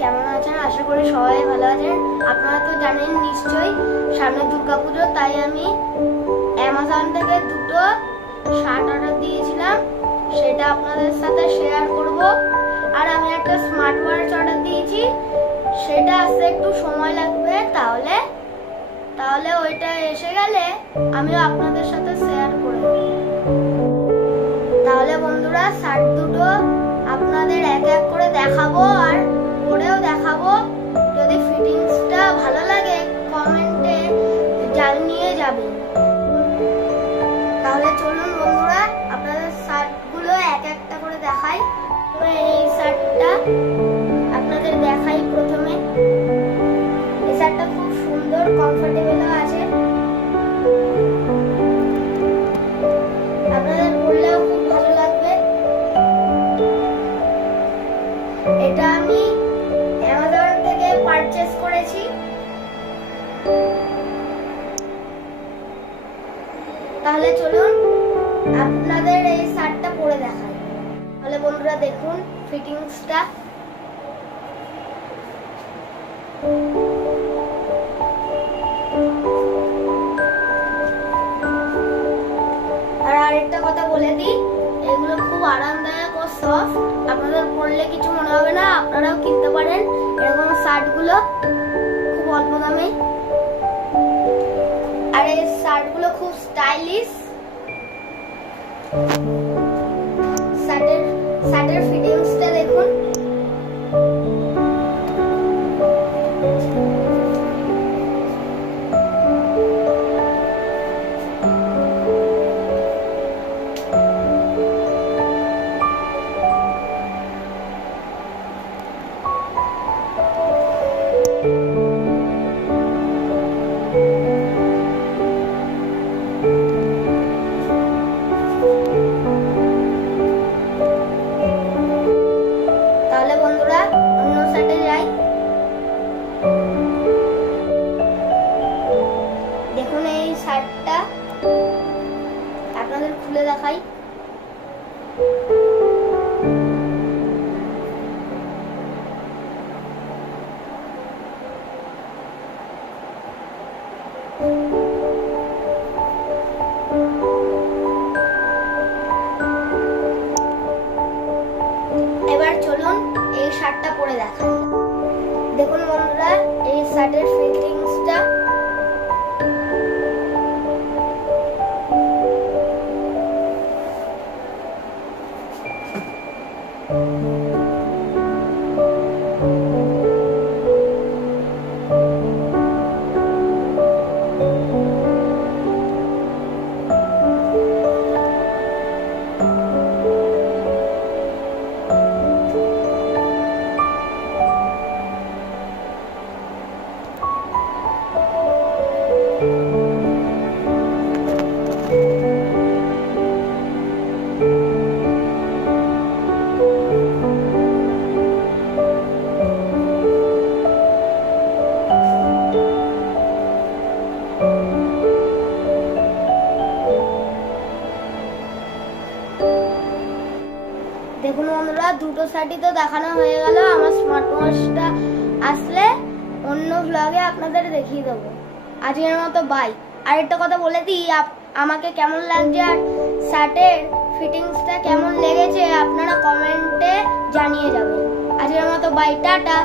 কেমন আছেন? আশা করি সবাই ভালো আছেন। আপনারা তো জানেন নিশ্চয়ই সামনে দুর্গাপুজো, তাই আমি অ্যামাজন থেকে দুটো শার্ট অর্ডার দিয়েছিলাম, সেটা আপনাদের সাথে শেয়ার করব। আর আমি একটা স্মার্ট ওয়াচ অর্ডার দিয়েছি, সেটা আসতে একটু সময় লাগবে, তাহলে ওইটা এসে গেলে আমিও আপনাদের সাথে শেয়ার করে দেব। তাহলে বন্ধুরা, শার্ট দুটো আপনাদের এক এক করে দেখাবো আর পরেও দেখাবো। যদি ফিটিংসটা ভালো লাগে কমেন্টে জানিয়ে যাবেন। তাহলে চলুন বন্ধুরা, আপনাদের শার্টগুলো এক একটা করে দেখাই। এই শার্টটা আপনাদের দেখাই প্রথমে। এই শার্টটা খুব সুন্দর, কমফোর্টেবলও আছে, আপনাদের পরলেও খুব ভালো লাগবে। এটা আমি অ্যামাজন থেকে পারচেজ করেছি। তাহলে চলুন আপনাদের এই শার্টটা পরে দেখাই। তাহলে বন্ধুরা দেখুন ফিটিংসটা। আর আরেকটা কথা বলে দিই, এগুলো খুব আরামদায়ক ও সফট, আপনাদের পরলে কিছু মনে হবে না। আপনারাও কিনতে পারেন এরকম শার্টগুলো খুব অল্প দামে। আর এই শার্টগুলো খুব স্টাইলিশ। শার্টের ফিটিংসটা দেখুন। তাহলে বন্ধুরা অন্য শার্টে যাই। দেখুন এই শার্টটা আপনাদের খুলে দেখাই। এবার চলুন এই শার্টটা পরে দেখাই। দেখুন বন্ধুরা এই শার্টের ফিটিংসটা। দেখুন বন্ধুরা, দুটো শার্টই তো দেখানো হয়ে গেল। আমার স্মার্ট ওয়াচটা আসলে অন্য ব্লগে আপনাদের দেখিয়ে দেবো। আজকের মতো বাই। আর একটা কথা বলে দিই, আমাকে কেমন লাগছে আর শার্টের ফিটিংসটা কেমন লেগেছে আপনারা কমেন্টে জানিয়ে যাবেন। আজকের মতো বাই, টাটা।